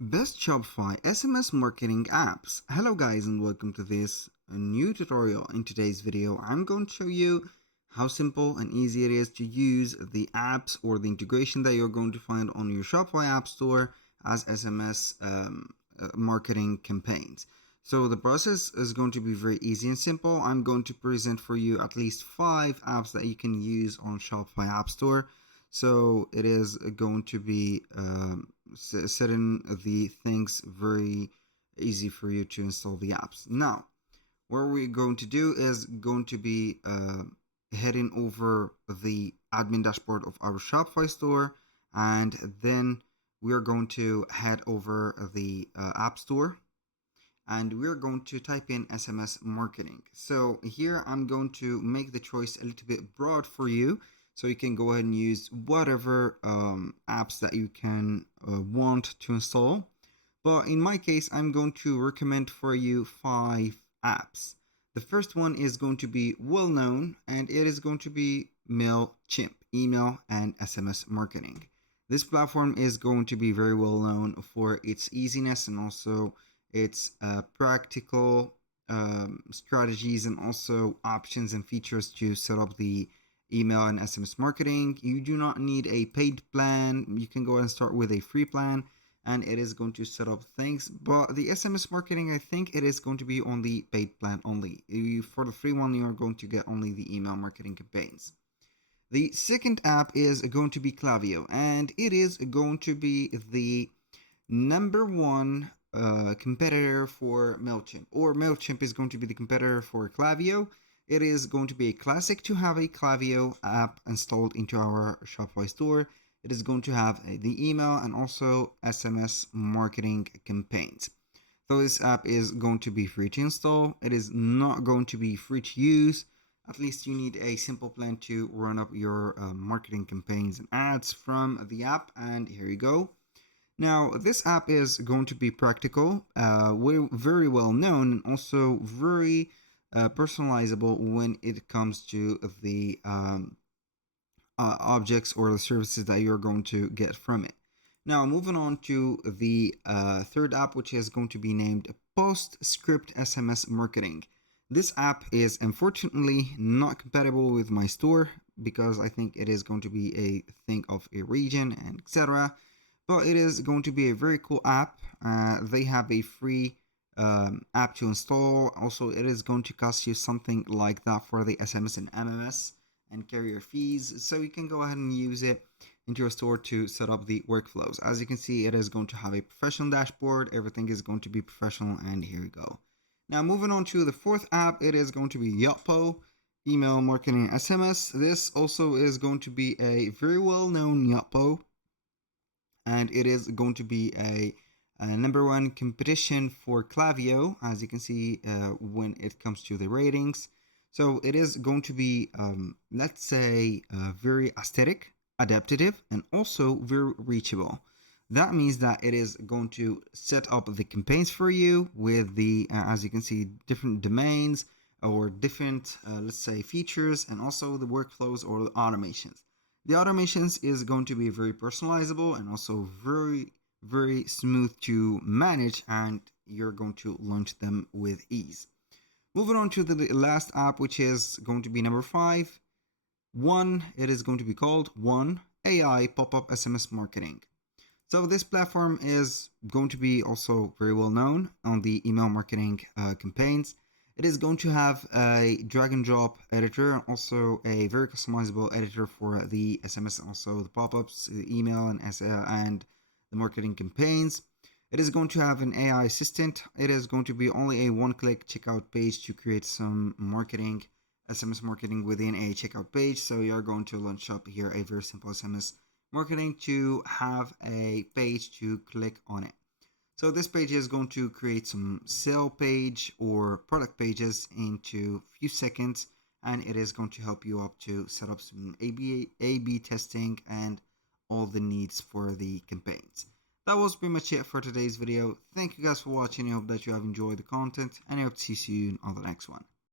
Best Shopify SMS Marketing Apps. Hello guys and welcome to this new tutorial. In today's video, I'm going to show you how simple and easy it is to use the apps or the integration that you're going to find on your Shopify App Store as SMS marketing campaigns. So the process is going to be very easy and simple. I'm going to present for you at least 5 apps that you can use on Shopify App Store. So it is going to be setting the things very easy for you to install the apps. Now, what we're going to do is going to be heading over the admin dashboard of our Shopify store, and then we are going to head over the App Store, and we're going to type in SMS marketing. So here I'm going to make the choice a little bit broad for you, so you can go ahead and use whatever apps that you can want to install. But in my case, I'm going to recommend for you 5 apps. The first one is going to be well known, and it is going to be MailChimp, email and SMS marketing. This platform is going to be very well known for its easiness and also its practical strategies and also options and features to set up the email and SMS marketing. You do not need a paid plan. You can go ahead and start with a free plan, and it is going to set up things. But the SMS marketing, I think it is going to be on the paid plan only. For the free one, you are going to get only the email marketing campaigns. The second app is going to be Klaviyo, and it is going to be the number one competitor for MailChimp, or MailChimp is going to be the competitor for Klaviyo. It is going to be a classic to have a Klaviyo app installed into our Shopify store. It is going to have the email and also SMS marketing campaigns. So this app is going to be free to install. It is not going to be free to use. At least you need a simple plan to run up your marketing campaigns and ads from the app. And here you go. Now, this app is going to be practical, very well known, and also very personalizable when it comes to the objects or the services that you're going to get from it. Now, moving on to the third app, which is going to be named PostScript SMS Marketing. This app is unfortunately not compatible with my store because I think it is going to be a thing of a region and etc. But it is going to be a very cool app. They have a free app to install. Also, it is going to cost you something like that for the SMS and MMS and carrier fees, so you can go ahead and use it into your store to set up the workflows. As you can see, it is going to have a professional dashboard. Everything is going to be professional, and here you go. Now, moving on to the fourth app, it is going to be Yotpo, email marketing SMS. This also is going to be a very well-known Yotpo, and it is going to be a number one competition for Klaviyo, as you can see when it comes to the ratings. So it is going to be, let's say, very aesthetic, adaptive, and also very reachable. That means that it is going to set up the campaigns for you with the, as you can see, different domains or different, let's say, features, and also the workflows or the automations. The automations is going to be very personalizable and also very smooth to manage, and you're going to launch them with ease. Moving on to the last app, which is going to be number 5. It is going to be called One AI Pop-up SMS Marketing. So this platform is going to be also very well known on the email marketing campaigns. It is going to have a drag and drop editor and also a very customizable editor for the SMS, also the pop-ups, the email and the marketing campaigns. It is going to have an AI assistant. It is going to be only a one-click checkout page to create some marketing, SMS marketing within a checkout page. So you're going to launch up here a very simple SMS marketing to have a page to click on it. So this page is going to create some sale page or product pages into a few seconds, and it is going to help you up to set up some A/B testing and all the needs for the campaigns. That was pretty much it for today's video. Thank you guys for watching. I hope that you have enjoyed the content, and I hope to see you soon on the next one.